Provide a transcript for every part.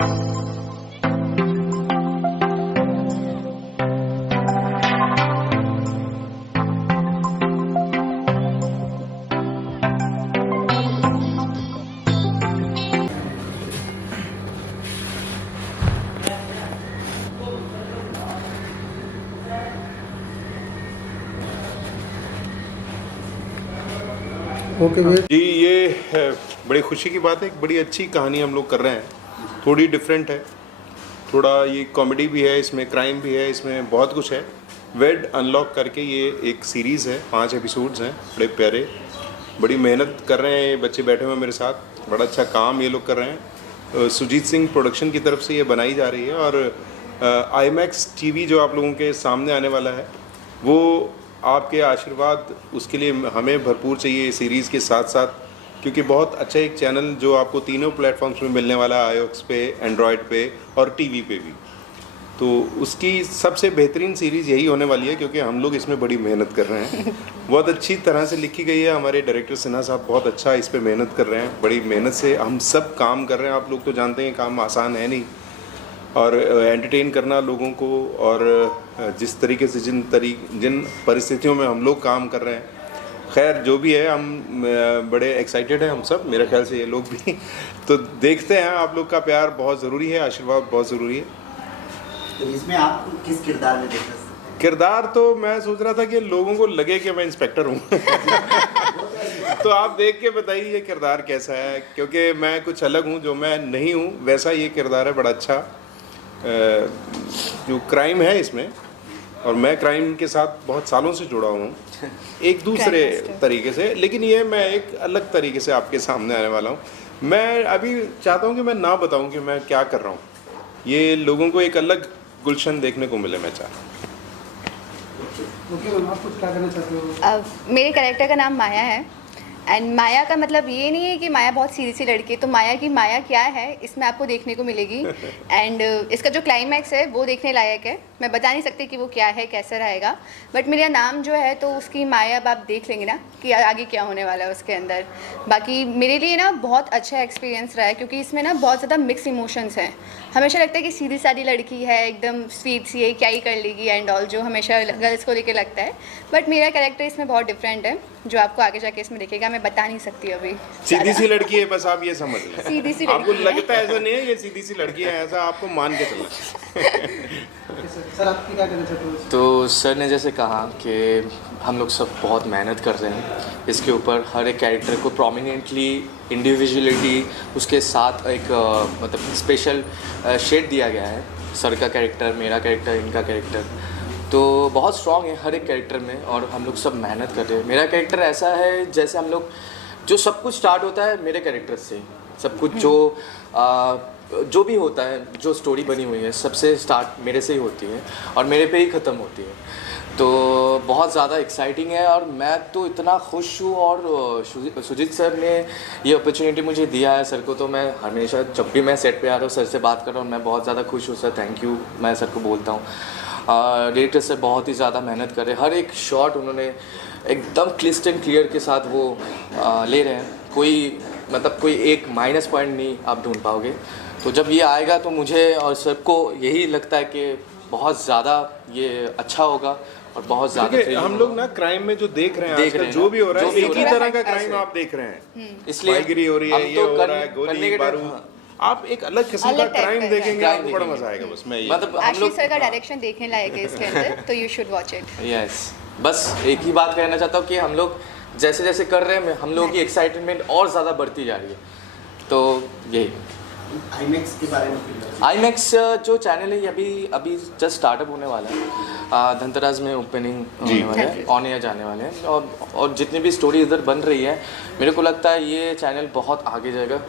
Okay जी, ये बड़ी खुशी की बात है। एक बड़ी अच्छी कहानी हम लोग कर रहे हैं, थोड़ी डिफरेंट है, थोड़ा ये कॉमेडी भी है, इसमें क्राइम भी है, इसमें बहुत कुछ है। वेड अनलॉक करके ये एक सीरीज़ है, 5 एपिसोड्स हैं, बड़े प्यारे, बड़ी मेहनत कर रहे हैं ये बच्चे बैठे हुए मेरे साथ, बड़ा अच्छा काम ये लोग कर रहे हैं। सुजीत सिंह प्रोडक्शन की तरफ से ये बनाई जा रही है और आईमैक्स टीवी जो आप लोगों के सामने आने वाला है, वो आपके आशीर्वाद उसके लिए हमें भरपूर चाहिए सीरीज़ के साथ साथ, क्योंकि बहुत अच्छा एक चैनल जो आपको तीनों प्लेटफॉर्म्स में मिलने वाला है, आईओएक्स पे, एंड्रॉयड पे और टीवी पे भी। तो उसकी सबसे बेहतरीन सीरीज़ यही होने वाली है, क्योंकि हम लोग इसमें बड़ी मेहनत कर रहे हैं। बहुत अच्छी तरह से लिखी गई है, हमारे डायरेक्टर सिन्हा साहब बहुत अच्छा इस पर मेहनत कर रहे हैं, बड़ी मेहनत से हम सब काम कर रहे हैं। आप लोग तो जानते हैं काम आसान है नहीं, और एंटरटेन करना लोगों को, और जिस तरीके से जिन परिस्थितियों में हम लोग काम कर रहे हैं, खैर जो भी है, हम बड़े एक्साइटेड हैं हम सब, मेरे ख्याल से ये लोग भी। तो देखते हैं, आप लोग का प्यार बहुत ज़रूरी है, आशीर्वाद बहुत ज़रूरी है। तो इसमें आप किस किरदार में देख सकते हैं? किरदार तो मैं सोच रहा था कि लोगों को लगे कि मैं इंस्पेक्टर हूँ। तो आप देख के बताइए ये किरदार कैसा है, क्योंकि मैं कुछ अलग हूँ, जो मैं नहीं हूँ वैसा ये किरदार है, बड़ा अच्छा। जो क्राइम है इसमें, और मैं क्राइम के साथ बहुत सालों से जुड़ा हूँ, एक दूसरे तरीके से, लेकिन ये मैं एक अलग तरीके से आपके सामने आने वाला हूँ। मैं अभी चाहता हूँ कि मैं ना बताऊँ कि मैं क्या कर रहा हूँ, ये लोगों को एक अलग गुलशन देखने को मिले, मैं चाहता हूँ। ओके मैम, आप कुछ क्या करना चाहते हो? मेरे कैरेक्टर का नाम माया है, एंड माया का मतलब ये नहीं है कि माया बहुत सीधी सी लड़की है, तो माया की माया क्या है इसमें आपको देखने को मिलेगी। एंड इसका जो क्लाइमैक्स है वो देखने लायक है, मैं बता नहीं सकती कि वो क्या है, कैसा रहेगा, बट मेरा नाम जो है तो उसकी माया अब आप देख लेंगे ना कि आगे क्या होने वाला है उसके अंदर। बाकी मेरे लिए ना बहुत अच्छा एक्सपीरियंस रहा है, क्योंकि इसमें ना बहुत ज़्यादा मिक्स इमोशंस हैं। हमेशा लगता है कि सीधी सादी लड़की है, एकदम स्वीट सी है, क्या ही कर लेगी एंड ऑल, जो हमेशा गर्ल्स को लेकर लगता है, बट मेरा कैरेक्टर इसमें बहुत डिफरेंट है, जो आपको आगे जाके इसमें दिखेगा। मैं बता नहीं सकती अभी। सीधी सी लड़की है, बस आप ये समझ लें। सीधी सी आपको लड़की है। लगता है ऐसा नहीं है ये सीधी सी लड़की है, ऐसा आपको मान के चलना। सर आप क्या करना चाहते हो? तो सर ने जैसे कहा कि हम लोग सब बहुत मेहनत कर रहे हैं इसके ऊपर, हर एक कैरेक्टर को प्रोमिनेंटली इंडिविजुअलिटी उसके साथ एक मतलब स्पेशल शेड दिया गया है। सर का कैरेक्टर, मेरा कैरेक्टर, इनका कैरेक्टर तो बहुत स्ट्रॉन्ग है हर एक कैरेक्टर में, और हम लोग सब मेहनत कर रहे हैं। मेरा कैरेक्टर ऐसा है जैसे हम लोग, जो सब कुछ स्टार्ट होता है मेरे कैरेक्टर से, सब कुछ जो भी होता है, जो स्टोरी बनी हुई है सबसे स्टार्ट मेरे से ही होती है और मेरे पे ही ख़त्म होती है। तो बहुत ज़्यादा एक्साइटिंग है, और मैं तो इतना खुश हूँ, और सुजीत सर ने ये अपॉर्चुनिटी मुझे दिया है। सर को तो मैं हमेशा जब भी मैं सेट पे आ रहा हूँ सर से बात कर रहा हूँ, मैं बहुत ज़्यादा खुश हूँ। सर थैंक यू, मैं सर को बोलता हूँ। डायरेक्टर सर बहुत ही ज़्यादा मेहनत कर रहे हैं, हर एक शॉट उन्होंने एकदम क्लिस्ट एंड क्लियर के साथ वो ले रहे हैं, कोई एक माइनस पॉइंट नहीं आप ढूंढ पाओगे। तो जब ये आएगा तो मुझे और सबको यही लगता है कि बहुत ज़्यादा ये अच्छा होगा और बहुत ज़्यादा। हम लोग ना क्राइम में जो देख रहे हैं आजकल, जो भी हो रहा है, एक ही तरह का क्राइम आप देख रहे हैं, इसलिए गिरी हो रही है, ये हो रहा है, गोली बारूद, आप एक अलग किस्म का क्राइम देखेंगे, आपको बड़ा मजा आएगा। बस मैं मतलब हम आशीष लोग सर का डायरेक्शन देखने लायक है इसके अंदर, तो you should watch it. Yes, बस एक ही बात कहना चाहता हूँ कि हम लोग जैसे जैसे कर रहे हैं, हम लोगों की एक्साइटमेंट और ज़्यादा बढ़ती जा रही है। तो यही आईमैक्स के बारे में, आईमैक्स जो चैनल है ये अभी जस्ट स्टार्टअप होने वाला है, धनतेरस में ओपनिंग होने वाला है, ऑन एयर जाने वाले हैं, और जितनी भी स्टोरी इधर बन रही है, मेरे को लगता है ये चैनल बहुत आगे जाएगा,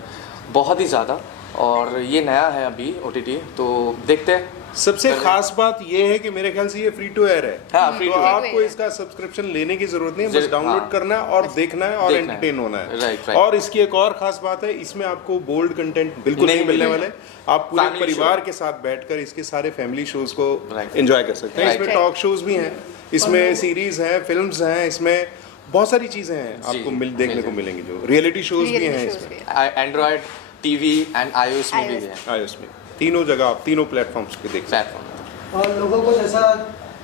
बहुत ही ज़्यादा। और ये नया है अभी OTT, तो देखते हैं। सबसे खास बात ये है कि मेरे ख्याल से ये फ्री टू एयर है। हाँ, फ्री तो टू एयर आपको इसका सब्सक्रिप्शन लेने की जरूरत नहीं है, बस डाउनलोड करना है और देखना है और एंटरटेन होना है। राइट। और इसकी एक और खास बात है, इसमें आपको बोल्ड कंटेंट बिल्कुल नहीं मिलने वाले। आप पूरे परिवार के साथ बैठकर इसके सारे फैमिली शोज को एंजॉय कर सकते हैं। इसमें टॉक शोज भी हैं, इसमें सीरीज हैं, फिल्म्स हैं, इसमें बहुत सारी चीजें हैं आपको देखने को मिलेंगी, जो रियलिटी शोज भी हैं इसमें। एंड्रॉयड टीवी एंड iOS में भी iOS। है iOS में तीनों जगह आप तीनों प्लेटफॉर्म्स पे देख सकते प्लेटफॉर्म। और लोगों को जैसा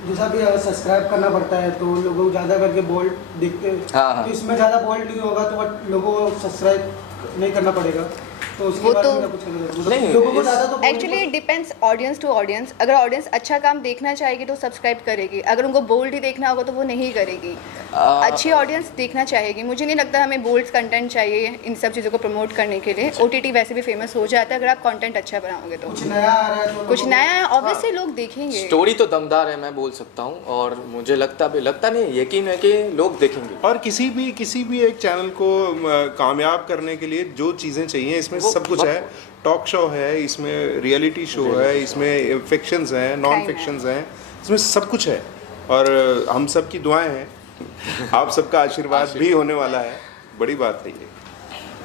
जैसा भी सब्सक्राइब करना पड़ता है, तो लोगों को ज़्यादा करके बोल्ड दिखते हैं। हाँ। तो इसमें ज़्यादा बोल्ड नहीं होगा तो लोगों को सब्सक्राइब नहीं करना पड़ेगा, तो उसके वो बारे तो- में कुछ मतलब नहीं, लोगों को इस- ज़्यादा तो bold actually it depends audience to audience. अगर ऑडियंस अच्छा काम देखना चाहेगी तो सब्सक्राइब करेगी, अगर उनको बोल्ड ही देखना होगा तो वो नहीं करेगी। अच्छी ऑडियंस देखना चाहेगी। मुझे नहीं लगता हमें बोल्ड कंटेंट चाहिए इन सब चीज़ों को प्रमोट करने के लिए। OTT वैसे भी फेमस हो जाता है अगर आप कंटेंट अच्छा बनाओगे तो। कुछ नया आ रहा है तो कुछ लोगों नया है ऑब्वियसली लोग देखेंगे। स्टोरी तो दमदार है मैं बोल सकता हूँ, और मुझे लगता नहीं, यकीन है कि लोग देखेंगे। और किसी भी एक चैनल को कामयाब करने के लिए जो चीज़ें चाहिए इसमें वो सब कुछ है। टॉक शो है, इसमें रियलिटी शो है, इसमें फिक्शंस हैं, नॉन Crime है। फिक्शंस हैं, इसमें सब कुछ है। और हम सब की दुआएं हैं, आप सबका आशीर्वाद भी होने वाला है। बड़ी बात है ये।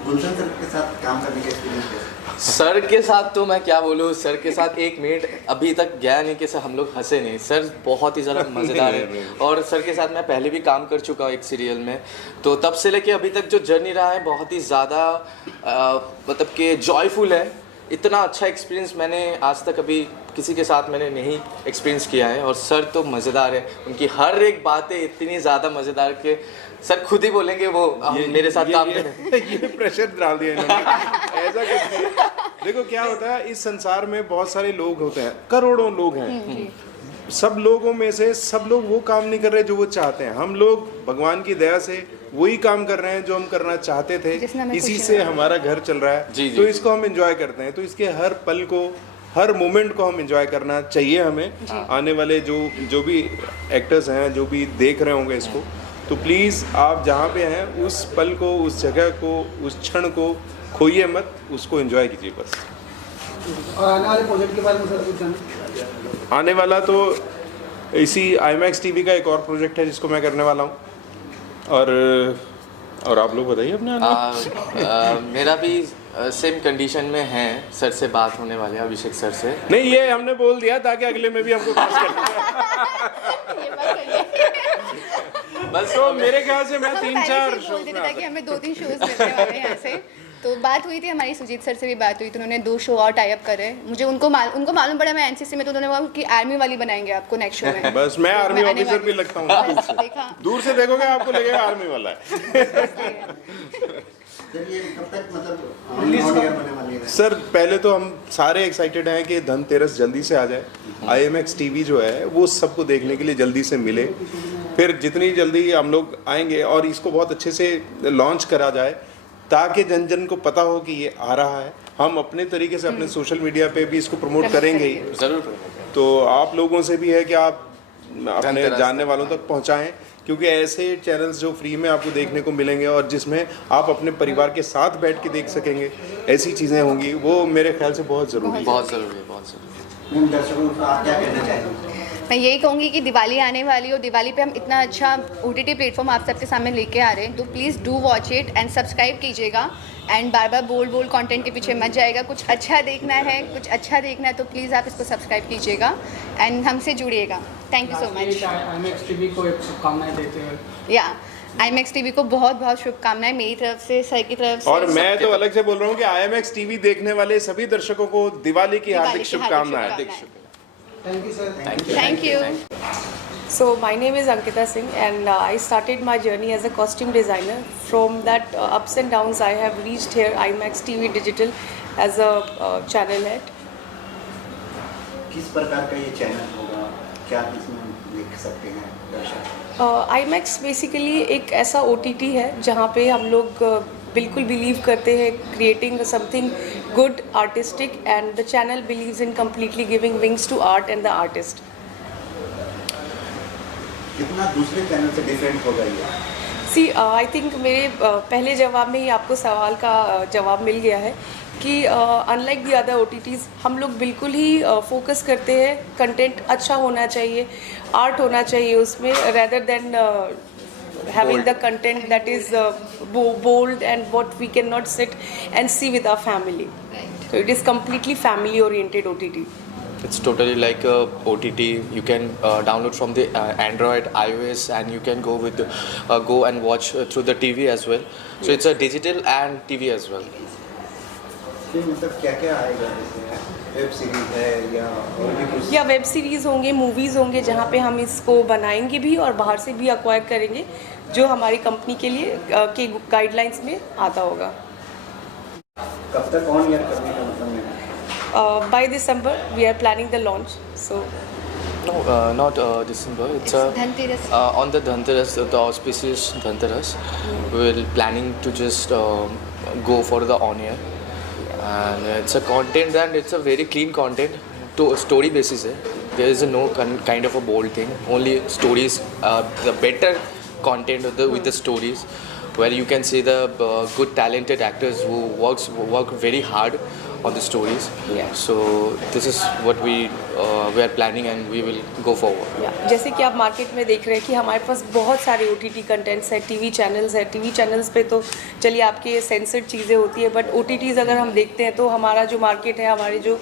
गुलशन सर के साथ काम करने का एक्सपीरियंस कैसा? सर के साथ तो मैं क्या बोलूँ, सर के साथ 1 मिनट अभी तक गया नहीं कि सर हम लोग हंसे नहीं। सर बहुत ही ज़्यादा मज़ेदार नहीं, है, नहीं। और सर के साथ मैं पहले भी काम कर चुका हूँ एक सीरियल में, तो तब से लेके अभी तक जो जर्नी रहा है बहुत ही ज़्यादा मतलब कि जॉयफुल है। इतना अच्छा एक्सपीरियंस मैंने आज तक अभी किसी के साथ मैंने नहीं एक्सपीरियंस किया है। और सर तो मज़ेदार है, उनकी हर एक बातें इतनी ज़्यादा मज़ेदार के सर खुद ही बोलेंगे वो मेरे साथ काम करें। ये प्रेशर डाल दिया इन्होंने। ऐसा कुछ नहीं। देखो क्या होता है, इस संसार में बहुत सारे लोग होते हैं, करोड़ों लोग हैं। सब लोगों में से सब लोग वो काम नहीं कर रहे जो वो चाहते हैं। हम लोग भगवान की दया से वही काम कर रहे हैं जो हम करना चाहते थे, जिसमें हमें इसी खुशी से मिले। हमारा घर चल रहा है। जी, जी। तो इसको हम एंजॉय करते हैं, तो इसके हर पल को, हर मोमेंट को हम एंजॉय करना चाहिए हमें। आने वाले जो भी एक्टर्स हैं, जो भी देख रहे होंगे इसको, तो प्लीज़ आप जहाँ पे हैं उस पल को, उस जगह को, उस क्षण को खोइए मत, उसको एंजॉय कीजिए बस। और आने वाले प्रोजेक्ट के बारे में सर कुछ जाना। आने वाला तो इसी IMAX TV का एक और प्रोजेक्ट है जिसको मैं करने वाला हूँ। और आप लोग बताइए अपने आने वाले। मेरा भी सेम कंडीशन में है, सर से बात होने वाली है, अभिषेक सर से। नहीं, ये हमने बोल दिया ताकि अगले में भी हमको पास कर। ये बात सही है। बस तो मेरे ख्याल से मैं हम 3-4 पहले से ही शो बोल देते ताकि हमें 2-3 शोज मिलने वाले हैं यहाँ से। तो बात हुई थी हमारी, सुजीत सर से भी बात हुई, तो उन्होंने 2 शो और टाई अप करे। मुझे उनको मालूम पड़ा मैं NCC में, तो उन्होंने बोला कि आर्मी वाली बनाएंगे आपको नेक्स्ट शो में। बस मैं तो आर्मी आने ऑफिसर वाली भी लगता हूँ ना दूर बस से। देखा। दूर से देखोगे आपको लगेगा आर्मी वाला है। सर ये कब तक मतलब ऑन एयर होने वाली है? सर पहले तो हम सारे एक्साइटेड हैं कि धनतेरस जल्दी से आ जाए, IMAX TV जो है वो सबको देखने के लिए जल्दी से मिले। फिर जितनी जल्दी हम लोग आएंगे और इसको बहुत अच्छे से लॉन्च करा जाए ताकि जन जन को पता हो कि ये आ रहा है। हम अपने तरीके से अपने सोशल मीडिया पे भी इसको प्रमोट करेंगे ही। ज़रूर। तो आप लोगों से भी है कि आप अपने धनतेरस जानने वालों तक पहुंचाएं, क्योंकि ऐसे चैनल्स जो फ्री में आपको देखने को मिलेंगे और जिसमें आप अपने परिवार के साथ बैठ के देख सकेंगे, ऐसी चीज़ें होंगी, वो मेरे ख्याल से बहुत ज़रूरी है। बहुत ज़रूरी है, बहुत ज़रूरी है। मैम दर्शकों को आप क्या कहना चाहेंगे? मैं यही कहूँगी कि दिवाली आने वाली है और दिवाली पे हम इतना अच्छा OTT प्लेटफॉर्म आप सबके सामने लेके आ रहे हैं, तो please do watch it and subscribe कीजिएगा। एंड बार बार बोल्ड कंटेंट के पीछे मत जाएगा। कुछ अच्छा देखना है, कुछ अच्छा देखना है तो प्लीज़ आप इसको सब्सक्राइब कीजिएगा एंड हमसे जुड़िएगा। Thank you so much. IMAX TV को एक शुभकामनाएं देते हैं। या IMAX TV को बहुत बहुत शुभकामनाएं मेरी तरफ से, सर की तरफ से। और मैं तो अलग से बोल रहा हूँ कि IMAX TV देखने वाले सभी दर्शकों को दिवाली की हार्दिक शुभकामनाएं। Thank you sir. Thank you. So my name is Ankita Singh and I started my journey as a costume designer. From that ups and downs I have reached here IMAX TV Digital as a channel head. किस प्रकार का ये channel होगा, क्या इसमें देख सकते हैं दर्शक? IMAX बेसिकली एक ऐसा OTT है जहाँ पे हम लोग बिल्कुल बिलीव करते हैं creating something good artistic and the channel believes in completely giving wings to art and the artist. कितना दूसरे चैनल से डिफरेंट होगा ये? सी आई थिंक मेरे पहले जवाब में ही आपको सवाल का जवाब मिल गया है कि अनलाइक दी अदर OTTs हम लोग बिल्कुल ही फोकस करते हैं कंटेंट अच्छा होना चाहिए, आर्ट होना चाहिए उसमें, rather than having the content that is bold and what we cannot sit and see with our family. So it is completely family oriented OTT. It's totally like a OTT. You can download from the Android, iOS, and you can go go and watch through the TV as well. So it's a digital and TV as well. इसमें मतलब क्या क्या आएगा, जैसे web series है या और भी कुछ? या वेब सीरीज़ होंगे, मूवीज़ होंगे, जहाँ पे हम इसको बनाएंगे भी और बाहर से भी एक्वायर करेंगे, जो हमारी कंपनी के लिए के गाइडलाइंस में आता होगा। कब तक ऑन ईयर करने का मतलब है? By December we are planning the launch, so No, not December. It's Dhanteras. on the Dhanteras, the auspicious Dhanteras. We're planning to just go for the on air, and it's a content and it's a very clean content. To story basis है. There is no kind of a bold thing. Only stories, the better content with the stories, where you can see the good talented actors who work very hard on the stories. Yeah. So this is what we are planning and we will go forward. जैसे कि आप market में देख रहे हैं कि हमारे पास बहुत सारे OTT कंटेंट्स है, टीवी चैनल्स है। टीवी चैनल्स पे तो चलिए आपके सेंसर्ड चीज़ें होती है, बट OTTs अगर हम देखते हैं तो हमारा जो मार्केट है, हमारे जो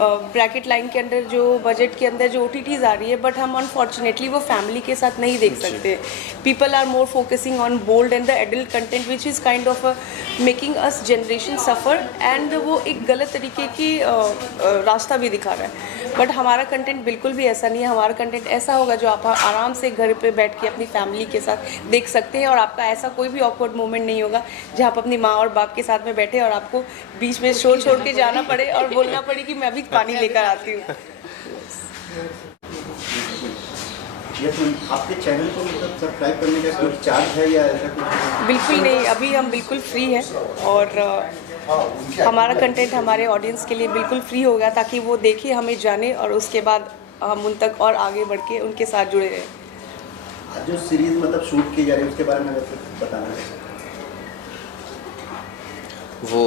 ब्रैकेट लाइन के अंदर, जो बजट के अंदर जो OTTs आ रही है, बट हम अनफॉर्चुनेटली वो फैमिली के साथ नहीं देख सकते। People are more focusing on bold and the adult content which is kind of making us generation suffer, and वो एक गलत तरीके की रास्ता भी दिखा रहा है। बट हमारा कंटेंट बिल्कुल भी ऐसा नहीं है। हमारा कंटेंट ऐसा होगा जो आप आराम से घर पे बैठ के अपनी फैमिली के साथ देख सकते हैं, और आपका ऐसा कोई भी ऑकवर्ड मोमेंट नहीं होगा जहाँ आप अपनी माँ और बाप के साथ में बैठे और आपको बीच में शोर छोड़ के जाना पड़े और बोलना पड़े कि मैं अभी पानी लेकर आती हूँ। ये तो आपके चैनल को मतलब सब्सक्राइब करने का कुछ चार्ज है या ऐसा कुछ? बिल्कुल नहीं, अभी हम बिल्कुल फ्री हैं, और हमारा कंटेंट हमारे ऑडियंस के लिए बिल्कुल फ्री होगा, ताकि वो देखे, हमें जाने, और उसके बाद हम उन तक और आगे बढ़ के उनके साथ जुड़े रहें। जो सीरीज मतलब शूट की जा रही है उसके बारे में बताना है। वो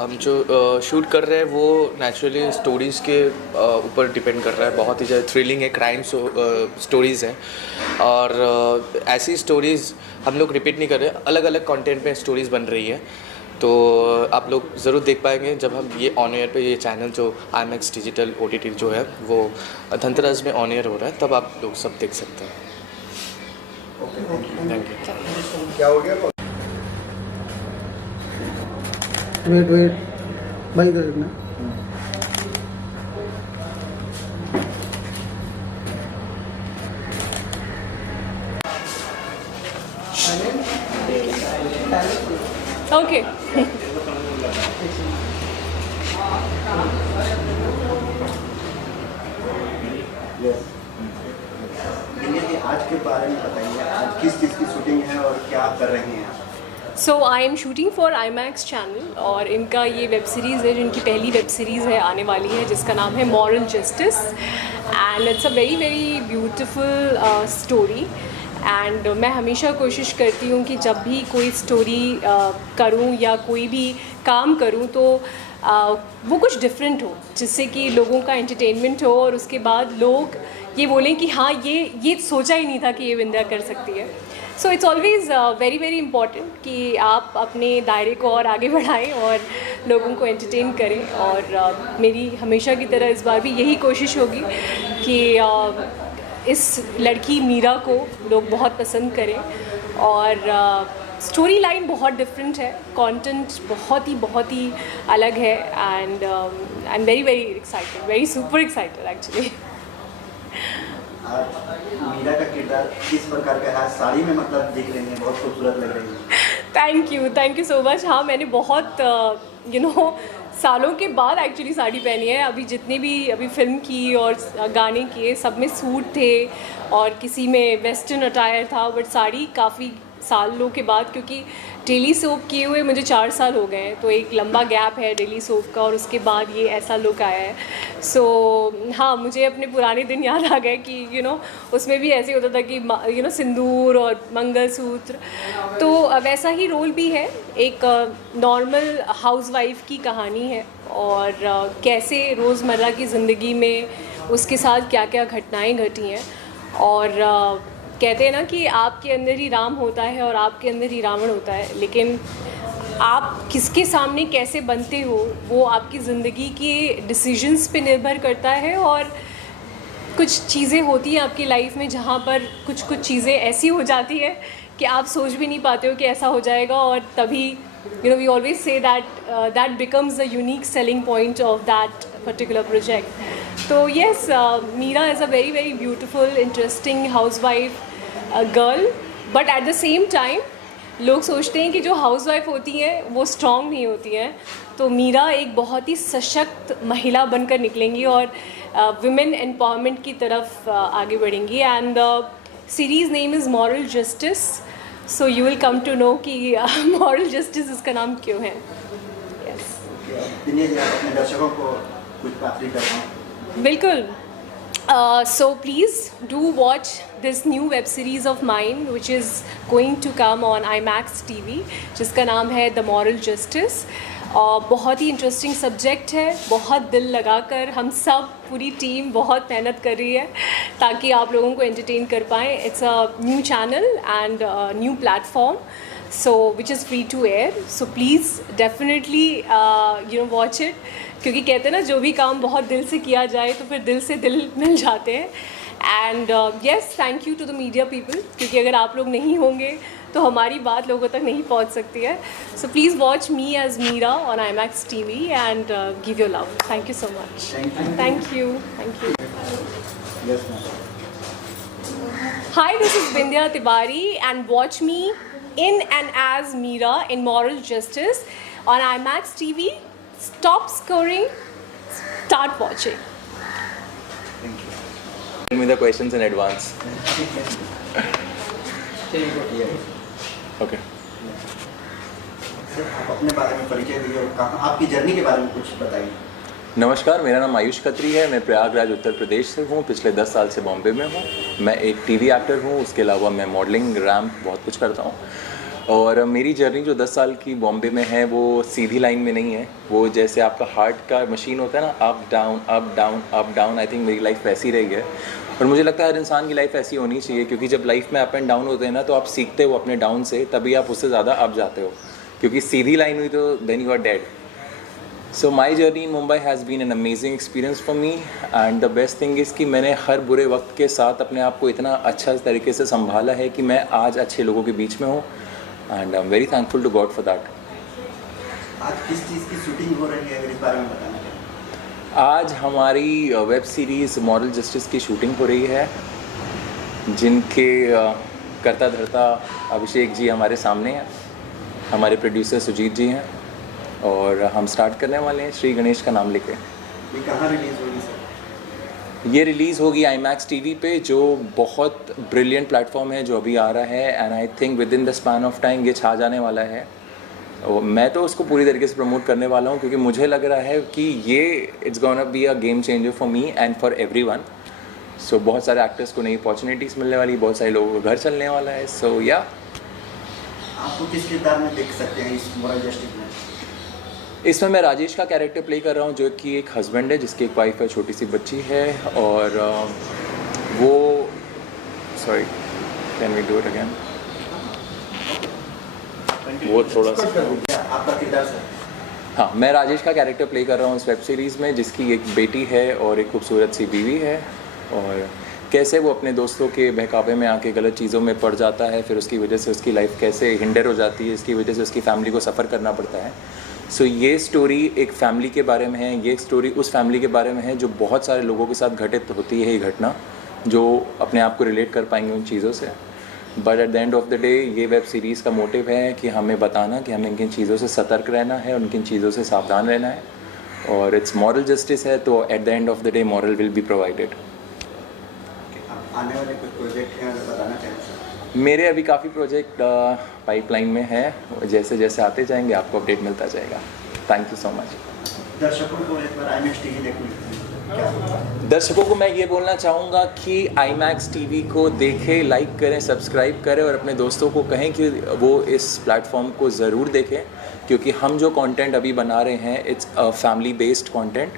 हम जो शूट कर रहे हैं वो नेचुरली स्टोरीज़ के ऊपर डिपेंड कर रहा है। बहुत ही ज़्यादा थ्रिलिंग है, क्राइम स्टोरीज़ हैं, और ऐसी स्टोरीज़ हम लोग रिपीट नहीं कर रहे, अलग अलग कंटेंट में स्टोरीज़ बन रही है। तो आप लोग ज़रूर देख पाएंगे जब हम ये ऑन एयर पे, ये चैनल जो IMAX डिजिटल OTT जो है वो धनतेरस में ऑन एयर हो रहा है, तब आप लोग सब देख सकते हैं। Thank you. क्या हो गया? वेट भाई इधर देखना। ओके। आज के बारे में बताइए, आज किस चीज़ की शूटिंग है और क्या कर रहे हैं आप? So I am shooting for IMAX channel, और इनका ये वेब सीरीज़ है जो इनकी पहली वेब सीरीज़ है आने वाली है, जिसका नाम है moral justice, and it's a very very beautiful story. And मैं हमेशा कोशिश करती हूँ कि जब भी कोई स्टोरी करूँ या कोई भी काम करूँ तो वो कुछ डिफरेंट हो, जिससे कि लोगों का एंटरटेनमेंट हो, और उसके बाद लोग ये बोलें कि हाँ ये सोचा ही नहीं था कि ये विंध्या कर सकती है। So it's always very very important कि आप अपने दायरे को और आगे बढ़ाएं और लोगों को एंटरटेन करें, और मेरी हमेशा की तरह इस बार भी यही कोशिश होगी कि इस लड़की मीरा को लोग बहुत पसंद करें, और स्टोरी लाइन बहुत डिफरेंट है, कंटेंट बहुत ही अलग है, and I am very very excited, very super excited actually. Meera का किरदार किस प्रकार का है? साड़ी में मतलब दिख रही है, बहुत खूबसूरत लग रही है। Thank you so much. हाँ, मैंने बहुत सालों के बाद एक्चुअली साड़ी पहनी है। अभी जितने भी अभी फिल्म की और गाने किए सब में सूट थे और किसी में वेस्टर्न अटायर था, बट साड़ी काफ़ी सालों के बाद, क्योंकि डेली सोप किए हुए मुझे 4 साल हो गए हैं, तो एक लंबा गैप है डेली सोप का, और उसके बाद ये ऐसा लुक आया है। सो हाँ, मुझे अपने पुराने दिन याद आ गए कि उसमें भी ऐसे होता था कि सिंदूर और मंगलसूत्र, तो वैसा ही रोल भी है। एक नॉर्मल हाउसवाइफ की कहानी है, और कैसे रोज़मर्रा की ज़िंदगी में उसके साथ क्या क्या घटनाएं घटी हैं, और कहते हैं ना कि आपके अंदर ही राम होता है और आपके अंदर ही रावण होता है, लेकिन आप किसके सामने कैसे बनते हो वो आपकी ज़िंदगी के डिसीजंस पे निर्भर करता है। और कुछ चीज़ें होती हैं आपकी लाइफ में जहाँ पर कुछ चीज़ें ऐसी हो जाती है कि आप सोच भी नहीं पाते हो कि ऐसा हो जाएगा, और तभी you know, we always say that that becomes the unique selling point of that particular project. So yes, Meera is a very very beautiful, interesting housewife girl, but at the same time लोग सोचते हैं कि जो housewife होती हैं वो strong नहीं होती हैं, तो मीरा एक बहुत ही सशक्त महिला बनकर निकलेंगी और वुमेन एम्पावरमेंट की तरफ आगे बढ़ेंगी. And series name is moral justice, so you will come to know कि मॉरल जस्टिस इसका नाम क्यों है. यस, अपने दर्शकों को कुछ बात करना. बिल्कुल. So please do watch this new web series of mine which is going to come on IMAX TV, जिसका नाम है The Moral Justice. बहुत ही इंटरेस्टिंग सब्जेक्ट है, बहुत दिल लगाकर हम सब पूरी टीम बहुत मेहनत कर रही है ताकि आप लोगों को एंटरटेन कर पाएँ. It's a new channel and new platform, so which is free to air, so please definitely you know watch it, क्योंकि कहते हैं ना जो भी काम बहुत दिल से किया जाए तो फिर दिल से दिल मिल जाते हैं. And yes, thank you to the media people, क्योंकि अगर आप लोग नहीं होंगे तो हमारी बात लोगों तक नहीं पहुंच सकती है. So please watch me as Meera on IMAX TV and give your love. Thank you so much. Thank you. Yes, ma'am. Hi, this is Bindya Tiwari and watch me in and as Meera in Moral Justice on IMAX TV. Stop scoring, start watching. Thank you. Tell me the questions in advance. Okay. Sir, आप अपने बारे में परिचय दीजिए और आपकी journey के बारे में कुछ बताइए. नमस्कार, मेरा नाम आयुष खत्री है. मैं प्रयागराज उत्तर प्रदेश से हूँ. पिछले 10 साल से बॉम्बे में हूँ. मैं एक टीवी एक्टर हूँ. उसके अलावा मैं मॉडलिंग, रैम्प बहुत कुछ करता हूँ. और मेरी जर्नी जो 10 साल की बॉम्बे में है वो सीधी लाइन में नहीं है. वो जैसे आपका हार्ट का मशीन होता है ना, up down up down up down. I think मेरी लाइफ वैसी रही है और मुझे लगता है हर इंसान की लाइफ ऐसी होनी चाहिए, क्योंकि जब लाइफ में अप एंड डाउन होते हैं ना तो आप सीखते हो अपने डाउन से, तभी आप उससे ज़्यादा अप जाते हो. क्योंकि सीधी लाइन हुई तो then you are dead. So my journey in Mumbai has been an amazing experience for me. And the best thing is कि मैंने हर बुरे वक्त के साथ अपने आप को इतना अच्छा तरीके से संभाला है कि मैं आज अच्छे लोगों के बीच में हूँ. And I am very thankful to God for that. आज किस चीज़ की शूटिंग हो रही है, अगर इस बारे में बताना चाहें. आज हमारी वेब सीरीज़ मॉरल जस्टिस की शूटिंग हो रही है, जिनके करता धरता अभिषेक जी हमारे सामने हैं, हमारे प्रोड्यूसर सुजीत जी हैं, और हम स्टार्ट करने वाले हैं श्री गणेश का नाम लेके. ये कहाँ रिलीज़ होगी सर? ये रिलीज़ होगी IMAX TV पे, जो बहुत ब्रिलियंट प्लेटफॉर्म है जो अभी आ रहा है. And I think with in the span of time ये छा जाने वाला है. और मैं तो उसको पूरी तरीके से प्रमोट करने वाला हूँ, क्योंकि मुझे लग रहा है कि ये it's gonna be a game changer for me and for everyone. So बहुत सारे एक्टर्स को नई अपॉर्चुनिटीज़ मिलने वाली, बहुत सारे लोगों को घर चलने वाला है. सो या आपको किस किरदार में देख सकते हैं इस मॉरल जस्टिस में? इसमें मैं राजेश का कैरेक्टर प्ले कर रहा हूँ, जो कि एक हस्बैंड है जिसकी एक वाइफ है, छोटी सी बच्ची है. और वो sorry, can we do it again? वो थोड़ा सा आपका किरदार सर? हाँ, मैं राजेश का कैरेक्टर प्ले कर रहा हूँ इस वेब सीरीज़ में, जिसकी एक बेटी है और एक खूबसूरत सी बीवी है. और कैसे वो अपने दोस्तों के बहकावे में आके गलत चीज़ों में पड़ जाता है, फिर उसकी वजह से उसकी लाइफ कैसे हिंडर हो जाती है, इसकी वजह से उसकी फैमिली को सफ़र करना पड़ता है. सो ये स्टोरी एक फैमिली के बारे में है. ये स्टोरी उस फैमिली के बारे में है जो बहुत सारे लोगों के साथ घटित होती है, ये घटना, जो अपने आप को रिलेट कर पाएंगे उन चीज़ों से. But at the end of the day ये वेब सीरीज़ का मोटिव है कि हमें बताना कि हमें किन चीज़ों से सतर्क रहना है और किन चीज़ों से सावधान रहना है. और इट्स मॉरल जस्टिस है, तो at the end of the day moral will be provided. आने वाले कुछ प्रोजेक्ट हैं, अगर बताना चाहें सर? मेरे अभी काफ़ी प्रोजेक्ट पाइपलाइन में है. जैसे जैसे आते जाएंगे आपको अपडेट मिलता जाएगा. Thank you so much. दर्शकों को एक बार IMAX TV देखने क्या होगा? दर्शकों को मैं ये बोलना चाहूँगा कि IMAX TV को देखें, लाइक करें, सब्सक्राइब करें और अपने दोस्तों को कहें कि वो इस प्लेटफॉर्म को ज़रूर देखें, क्योंकि हम जो कंटेंट अभी बना रहे हैं it's a family based content,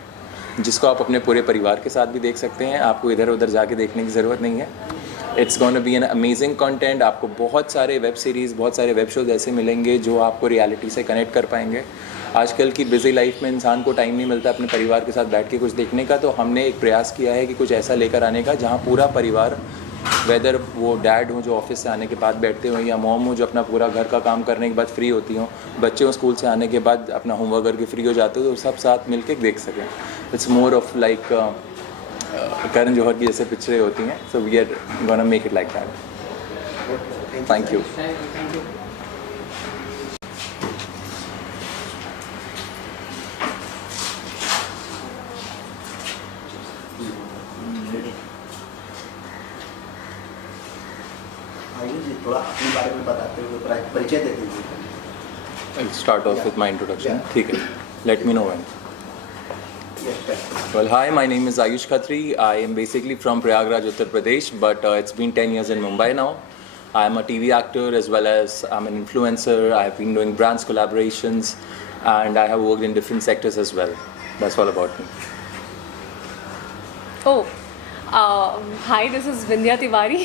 जिसको आप अपने पूरे परिवार के साथ भी देख सकते हैं. आपको इधर उधर जाके देखने की ज़रूरत नहीं है. It's gonna B an amazing content. आपको बहुत सारे वेब सीरीज़, बहुत सारे वेब शोज़ ऐसे मिलेंगे जो आपको रियलिटी से कनेक्ट कर पाएंगे. आजकल की बिज़ी लाइफ में इंसान को टाइम नहीं मिलता अपने परिवार के साथ बैठ के कुछ देखने का, तो हमने एक प्रयास किया है कि कुछ ऐसा लेकर आने का जहाँ पूरा परिवार वेदर वो डैड हो जो ऑफिस से आने के बाद बैठते हो या मॉम हो जो अपना पूरा घर का काम करने के बाद फ्री होती हो, बच्चे हो स्कूल से आने के बाद अपना होमवर्क करके फ्री हो जाते हो, तो सब साथ मिलके देख सकें. It's more of like Karan Johar की जैसे पिक्चरें होती हैं. So we are gonna make it like that. Thank you. Ayush ji थोड़ा अपने बारे में बताते हुए परिचय देते हुए. I'll start off with my introduction. ठीक है. Let me know when. Yes, sir. Well, hi, my name is Ayush Khatri. I am basically from Prayagraj, Uttar Pradesh, but it's been 10 years in Mumbai now. I am a TV actor as well as I'm an influencer. I have been doing brands collaborations and I have worked in different sectors as well. That's all about me. Oh, hi, this is Vindhya Tiwari.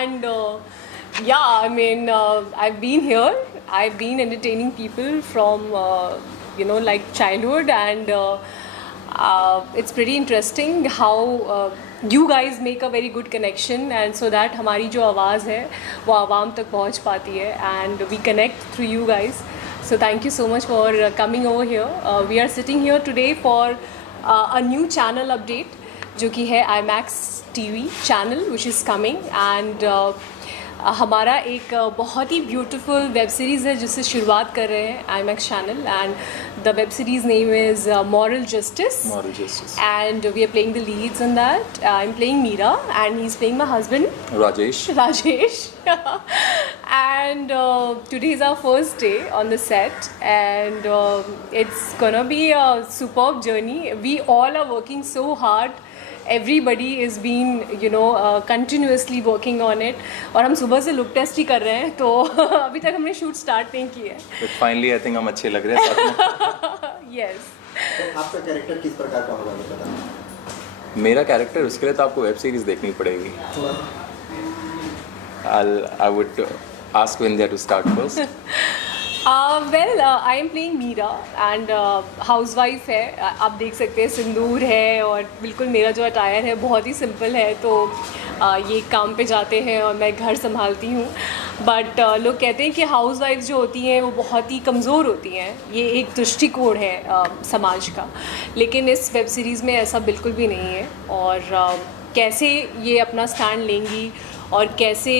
And yeah, I mean, I've been here. I've been entertaining people from, like childhood, and it's pretty interesting how you guys make a very good connection, and so that हमारी जो आवाज़ है वो आवाम तक पहुंच पाती है, and we connect through you guys. So thank you so much for coming over here. We are sitting here today for a new channel update, जो कि है IMAX TV channel which is coming, and हमारा एक बहुत ही beautiful web series है जिससे शुरुआत कर रहे हैं IMAX channel, and the web series name is moral justice. Moral justice. And we are playing the leads in that. I'm playing Meera and he's playing my husband Rajesh. And today is our first day on the set, and it's gonna be a superb journey. We all are working so hard. Everybody is been continuously working on it. और हम सुबह से look test ही कर रहे हैं, तो अभी तक हमने शूट स्टार्ट नहीं किया है. But finally, I think हम अच्छे लग रहे हैं साथ में. Yes. तो आपका कैरेक्टर किस प्रकार का होगा ये बताना. मेरा कैरेक्टर, उसके लिए तो आपको वेब सीरीज़ देखनी पड़ेगी. I would ask Vindhya to start first. I am playing Meera and housewife है. आप देख सकते हैं सिंदूर है और बिल्कुल मेरा जो अटायर है बहुत ही सिंपल है, तो ये काम पे जाते हैं और मैं घर संभालती हूँ. बट लोग कहते हैं कि हाउसवाइफ जो होती हैं वो बहुत ही कमज़ोर होती हैं. ये एक दृष्टिकोण है समाज का, लेकिन इस वेब सीरीज़ में ऐसा बिल्कुल भी नहीं है. और कैसे ये अपना स्टैंड लेंगी और कैसे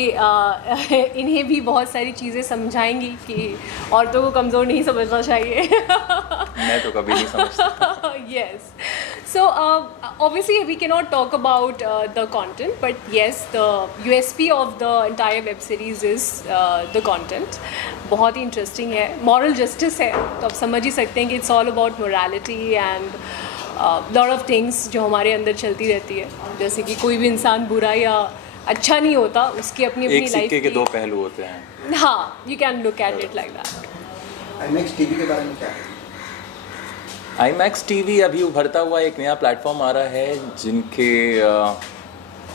इन्हें भी बहुत सारी चीज़ें समझाएंगी कि औरतों को कमज़ोर नहीं समझना चाहिए. मैं तो कभी नहीं समझता. Yes. So obviously we cannot talk about the content, but yes, the USP of the entire web series is the content. बहुत ही इंटरेस्टिंग है. मॉरल जस्टिस है, तो आप समझ ही सकते हैं कि it's all about morality and lot of things जो हमारे अंदर चलती रहती है. जैसे कि कोई भी इंसान बुरा या अच्छा नहीं होता, उसकी अपनी एक लाइफ सिक्के के दो पहलू होते हैं. हाँ, you can look at it like that. IMAX TV के बारे में क्या है. IMAX TV अभी उभरता हुआ एक नया प्लेटफॉर्म आ रहा है जिनके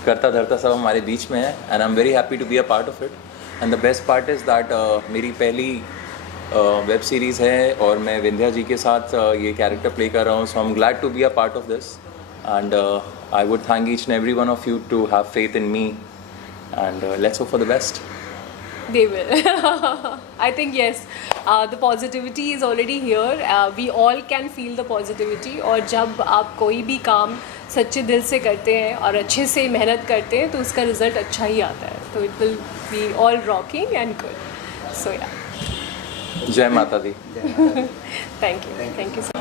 करता धरता सब हमारे बीच में है, and I am very happy to be a part of it. And the best part is that मेरी पहली वेब सीरीज़ है और मैं विंध्या जी के साथ ये कैरेक्टर प्ले कर रहा हूँ. So I am glad to be a part of this, and I would thank each and every one of you to have faith in me, and let's hope for the best. They will. I think yes, the positivity is already here. We all can feel the positivity. और जब आप कोई भी काम सच्चे दिल से करते हैं और अच्छे से मेहनत करते हैं तो उसका रिज़ल्ट अच्छा ही आता है. तो it will be all rocking and good. So yeah. जय माता दी. Thank you so much.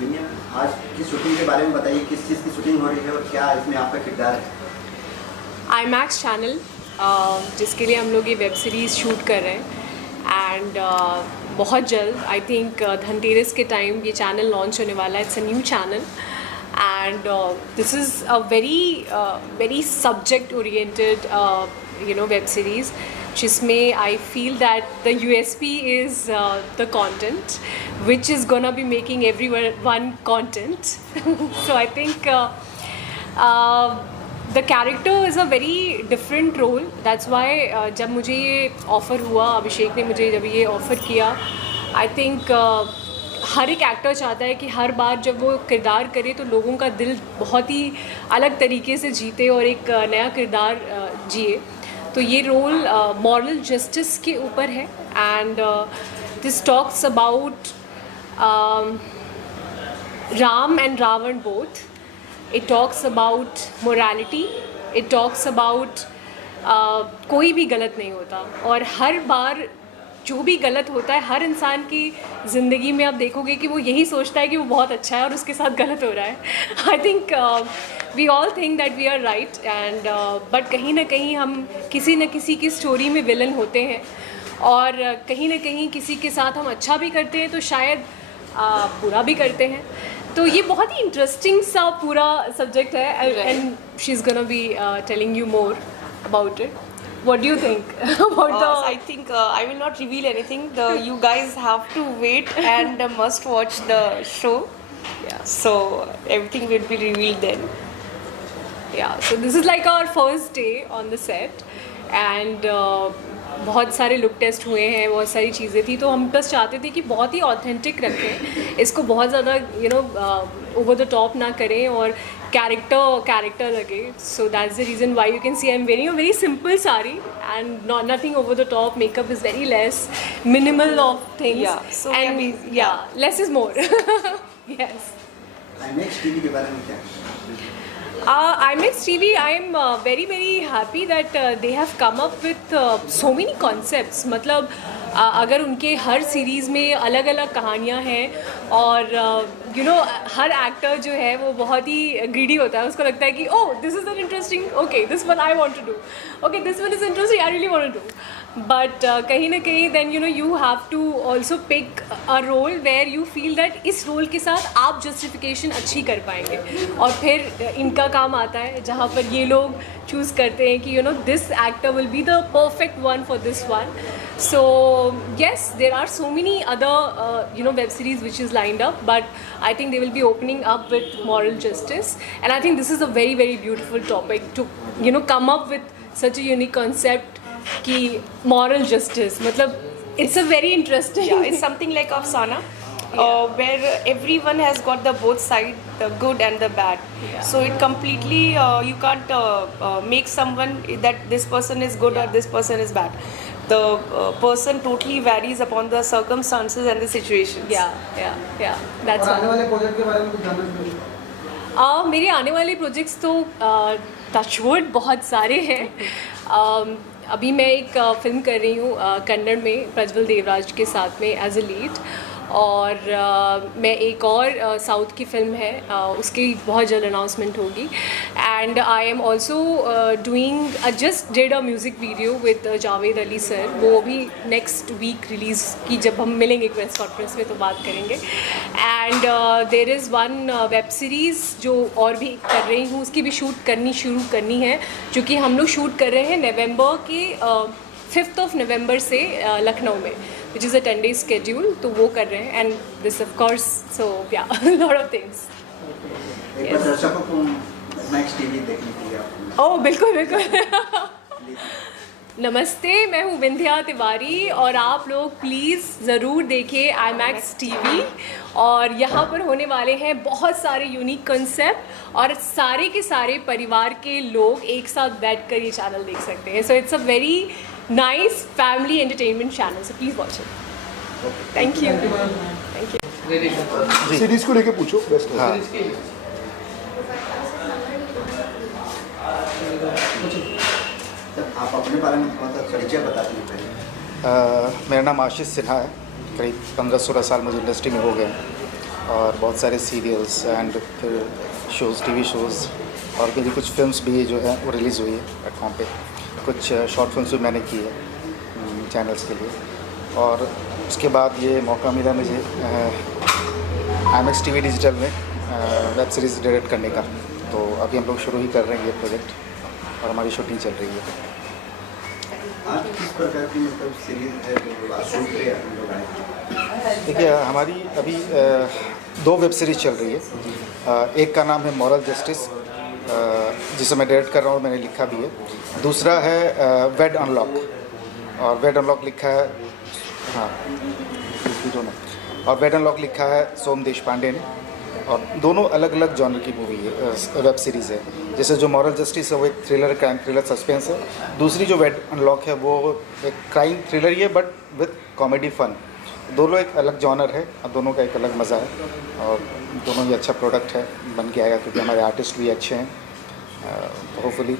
मिनिया, आज की शूटिंग के बारे में बताइए. किस चीज़ की शूटिंग हो रही है और क्या इसमें आपका किरदार है. IMAX चैनल जिसके लिए हम लोग ये वेब सीरीज़ शूट कर रहे हैं, एंड बहुत जल्द आई थिंक धनतेरस के टाइम ये चैनल लॉन्च होने वाला है. It's a new channel, and this is a very subject oriented web series जिसमें I feel that the USP is the content, which is gonna be making everyone content. So I think the character is a very different role. That's why जब मुझे ये offer हुआ, अभिषेक ने मुझे जब ये offer किया, I think हर एक एक्टर चाहता है कि हर बार जब वो किरदार करे तो लोगों का दिल बहुत ही अलग तरीके से जीते और एक नया किरदार जिए। तो ये रोल मॉरल जस्टिस के ऊपर है and this talks about Ram and Ravan both. It talks about morality, it talks about कोई भी गलत नहीं होता और हर बार जो भी गलत होता है हर इंसान की ज़िंदगी में आप देखोगे कि वो यही सोचता है कि वो बहुत अच्छा है और उसके साथ गलत हो रहा है। I think we all think that we are right and but कहीं ना कहीं हम किसी न किसी की स्टोरी में विलन होते हैं और कहीं ना कहीं किसी के साथ हम अच्छा भी करते हैं तो शायद बुरा भी करते हैं। तो ये बहुत ही इंटरेस्टिंग सा पूरा सब्जेक्ट है and she is gonna be telling you more about it. What do you think about the? I think I will not reveal anything. You guys have to wait and must watch the show. Yeah. So everything will be revealed then. Yeah. So this is like our first day on the set, and बहुत सारे look test हुए हैं, बहुत सारी चीज़ें थी, तो हम बस चाहते थे कि बहुत ही ऑथेंटिक रखें इसको, बहुत ज़्यादा ओवर द टॉप ना करें और कैरेक्टर लगे. So that's the reason why you can see I am wearing a very simple sari and nothing over the top. Makeup is very less, minimal of things and yeah less is more. Yes. IMAX TV के बारे में क्या? IMAX TV, I am very happy that they have come up with so many concepts. मतलब अगर उनके हर series में अलग अलग कहानियाँ हैं और हर एक्टर जो है वो बहुत ही ग्रीडी होता है, उसको लगता है कि oh this is an interesting, okay this one I want to do, okay this one is interesting, I really want to do. But कहीं ना कहीं then you have to also pick a role where you feel that इस role के साथ आप justification अच्छी कर पाएंगे. और फिर इनका काम आता है जहाँ पर ये लोग चूज़ करते हैं कि this actor will be the perfect one for this one. So yes, there are so many other web series which is lined up, but I think they will be opening up with moral justice, and I think this is a very beautiful topic to come up with such a unique concept ki moral justice. Matlab it's a very interesting. Yeah, it's something like Afsana. Where everyone has got the both side, the good and the bad. Yeah. So it completely you can't make someone that this person is good or this person is bad. The person totally varies upon the circumstances and the situations. Yeah. That's और आने वाले project के बारे में कुछ जानना चाहिए. मेरे आने वाले प्रोजेक्ट्स तो टचवुड बहुत सारे हैं. अभी मैं एक फ़िल्म कर रही हूँ कन्नड़ में प्रज्वल देवराज के साथ में एज अ लीड, और मैं एक और साउथ की फ़िल्म है उसकी बहुत जल्द अनाउंसमेंट होगी. And I am also doing just did a music video with Javed Ali sir. वो भी नेक्स्ट वीक रिलीज़ की, जब हम मिलेंगे प्रेस कॉन्फ्रेंस में तो बात करेंगे. And there is one web series जो और भी कर रही हूँ, उसकी भी शूट शुरू करनी है, जो कि हम लोग शूट कर रहे हैं नवंबर के 5 नवंबर से लखनऊ में, which is a 10-day schedule. तो वो कर रहे हैं and this of course, so yeah, a lot of things. एक बार दर्शकों को IMAX TV देखने के लिए आप. Oh बिल्कुल. नमस्ते, मैं हूँ विंध्या तिवारी और आप लोग प्लीज़ ज़रूर देखिए IMAX TV. और यहाँ पर होने वाले हैं बहुत सारे यूनिक कंसेप्ट और सारे के सारे परिवार के लोग एक साथ बैठकर ये चैनल देख सकते हैं. So it's a very nice family entertainment channel, so please watch it. Thank you. Series को लेके पूछो बेस्ट. हाँ, आप अपने बारे में थोड़ा सा परिचय बता दीजिए पहले. मेरा नाम आशीष सिन्हा है. करीब 15-16 साल मुझे इंडस्ट्री में हो गए हैं और बहुत सारे सीरियल्स एंड फिर शोज़, टीवी शोज़, और मेरी कुछ फिल्म्स भी जो है वो रिलीज़ हुई है प्लेटफॉर्म पे. कुछ शॉर्ट फिल्म्स भी मैंने की है चैनल्स के लिए. और उसके बाद ये मौका मिला मुझे IMAX TV डिजिटल में वेब सीरीज़ डायरेक्ट करने का. तो अभी हम लोग शुरू ही कर रहे हैं ये प्रोजेक्ट और हमारी शूटिंग चल रही है. आज किस प्रकार की मतलब सीरीज है जो आप शूट रहे हैं लोग आए? देखिए, हमारी अभी 2 वेब सीरीज़ चल रही है. एक का नाम है मॉरल जस्टिस, जिसे मैं डायरेक्ट कर रहा हूँ, मैंने लिखा भी है. दूसरा है वेड अनलॉक, और वेड अनलॉक लिखा है, हाँ जो ना, और वेड अनलॉक लिखा है सोम देशपांडे ने, और दोनों अलग अलग जॉनर की मूवी है, वेब सीरीज़ है। जैसे जो मॉरल जस्टिस है वो एक थ्रिलर, क्राइम थ्रिलर सस्पेंस है। दूसरी जो वेड अनलॉक है वो एक क्राइम थ्रिलर ही है बट विद कॉमेडी फन। दोनों एक अलग जॉनर है और दोनों का एक अलग मज़ा है, और दोनों ही अच्छा प्रोडक्ट है, बन के आएगा क्योंकि हमारे आर्टिस्ट भी अच्छे हैं। होपफुली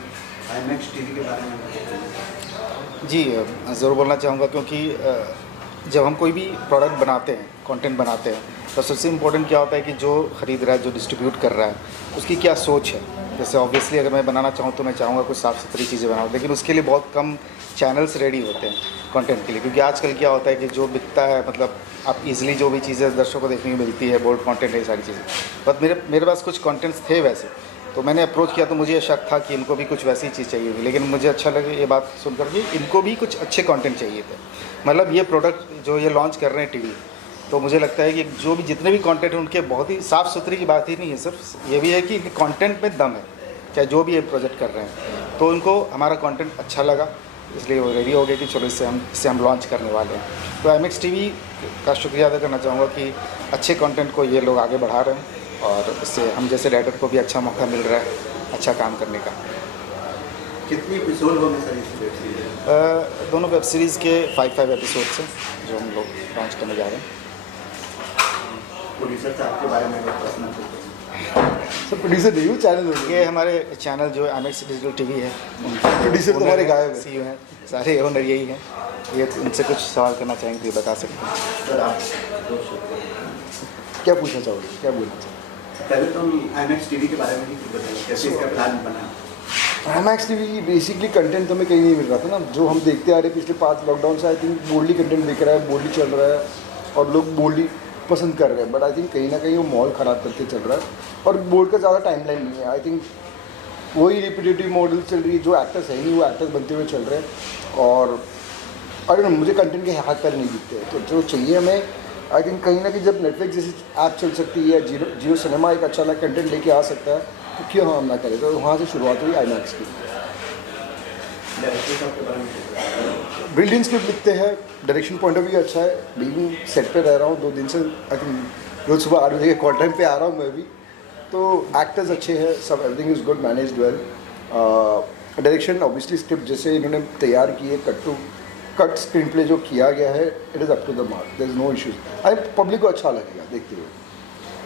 IMAX TV के बारे में जी ज़रूर बोलना चाहूँगा, क्योंकि जब हम कोई भी प्रोडक्ट बनाते हैं, कंटेंट बनाते हैं, तो सबसे इम्पोर्टेंट क्या होता है कि जो ख़रीद रहा है, जो डिस्ट्रीब्यूट कर रहा है, उसकी क्या सोच है। जैसे ऑब्वियसली अगर मैं बनाना चाहूँ तो मैं चाहूँगा कुछ साफ़ सुथरी चीज़ें बनाऊँ, लेकिन उसके लिए बहुत कम चैनल्स रेडी होते हैं कंटेंट के लिए, क्योंकि आजकल क्या होता है कि जो बिकता है, मतलब आप इजीली जो भी चीज़ें दर्शकों को देखने को मिलती है, बोल्ड कंटेंट है, ये सारी चीज़ें। बट मेरे पास कुछ कंटेंट्स थे वैसे, तो मैंने अप्रोच किया तो मुझे ये शक था कि इनको भी कुछ वैसी चीज़ चाहिए होगी, लेकिन मुझे अच्छा लगे ये बात सुनकर कि इनको भी कुछ अच्छे कंटेंट चाहिए थे। मतलब ये प्रोडक्ट जो ये लॉन्च कर रहे हैं टीवी, तो मुझे लगता है कि जो भी जितने भी कंटेंट हैं उनके बहुत ही साफ़ सुथरी की बात ही नहीं है, सिर्फ ये भी है कि इनके कंटेंट में दम है, चाहे जो भी ये प्रोजेक्ट कर रहे हैं। तो उनको हमारा कंटेंट अच्छा लगा, इसलिए वो रेडी हो गए कि चलो इससे हम लॉन्च करने वाले हैं। तो IMAX TV का शुक्रिया अदा करना चाहूँगा कि अच्छे कंटेंट को ये लोग आगे बढ़ा रहे हैं, और इससे हम जैसे राइटर को भी अच्छा मौका मिल रहा है अच्छा काम करने का। कितने एपिसोड होंगे सर इस वेब सीरीज? दोनों वेब सीरीज़ के 5 एपिसोड्स हैं जो हम लोग लॉन्च करने जा रहे हैं। प्रोड्यूसर साहब के बारे में अगर पर्सनल सर प्रोड्यूसर नहीं हूँ, चैनल ये हमारे चैनल जो IMAX डिजिटल TV है, प्रोड्यूसर तुम्हारे गायब है। CEO हैं, सारे ओनर यही हैं। ये उनसे कुछ सवाल करना चाहेंगे तो ये बता सकते हैं। सर आप क्या पूछना चाहोगे, क्या बोलना चाहोगे? पहले तो IMAX TV के बारे में ही कुछ बताइए, कैसे इसका प्लान बना? IMAX TV बेसिकली कंटेंट तो हमें कहीं नहीं मिल रहा था ना, जो हम देखते आ रहे पिछले 5 लॉकडाउन से। आई थिंक बोल्डली कंटेंट दिख रहा है, बोल्डली चल रहा है और लोग बोल्डली पसंद कर रहे हैं, बट आई थिंक कहीं ना कहीं वो मॉल ख़राब करके चल रहा है, और बोल्ड का ज़्यादा टाइमलाइन नहीं है। आई थिंक वही रिपीटेटिव मॉडल चल रही है, जो एक्टर्स है ही नहीं वो एक्टर्स बनते हुए चल रहे हैं, और अरे मुझे कंटेंट के हाथ पैर नहीं दिखते। तो जो चाहिए हमें, आई थिंक कहीं ना कहीं जब नेटफ्लिक्स जैसी ऐप चल सकती है, जियो सिनेमा एक अच्छा कंटेंट लेके आ सकता है, तो क्यों हम ना करें। तो वहाँ से शुरुआत हुई IMAX की। ब्रिलियंट स्क्रिप्ट लिखते हैं, डायरेक्शन पॉइंट ऑफ व्यू अच्छा है। बीइंग सेट पे रह रहा हूँ 2 दिन से, आई थिंक रोज़ सुबह 8 बजे के कॉल टाइम पे आ रहा हूँ मैं भी। तो एक्टर्स अच्छे हैं, सब everything is good, managed well. Direction obviously script जैसे इन्होंने तैयार की है, कट स्क्रीन प्ले जो किया गया है, it is up to the mark, there is no issues. I public को अच्छा लगेगा देखते हुए।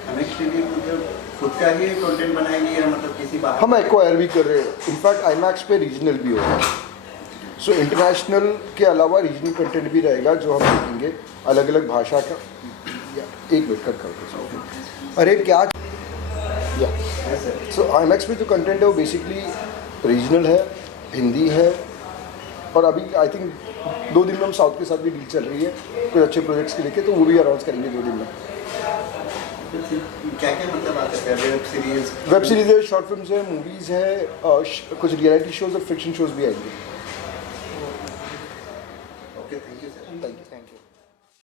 IMAX TV मतलब खुद का ही कंटेंट बनाएंगे या मतलब किसी बाहर? हम एक्वायर भी कर रहे हैं, इनफैक्ट IMAX पे रीजनल भी होगा। सो इंटरनेशनल के अलावा रीजनल कंटेंट भी रहेगा जो हम देखेंगे, अलग अलग भाषा का। एक मिनट कट करके, अरे क्या या सो IMAX में जो कंटेंट है वो बेसिकली रीजनल है, हिंदी है, और अभी आई थिंक 2 दिन में हम साउथ के साथ भी डील चल रही है कुछ अच्छे प्रोजेक्ट्स के लेके, तो वो भी अनाउंस करेंगे 2 दिन में। क्या क्या मतलब आ सकता है? वेब सीरीज है, शॉर्ट फिल्म्स है, मूवीज़ है, कुछ रियलिटी शोज और फिक्शन शोज भी आएंगे। Okay, thank you sir. Thank you.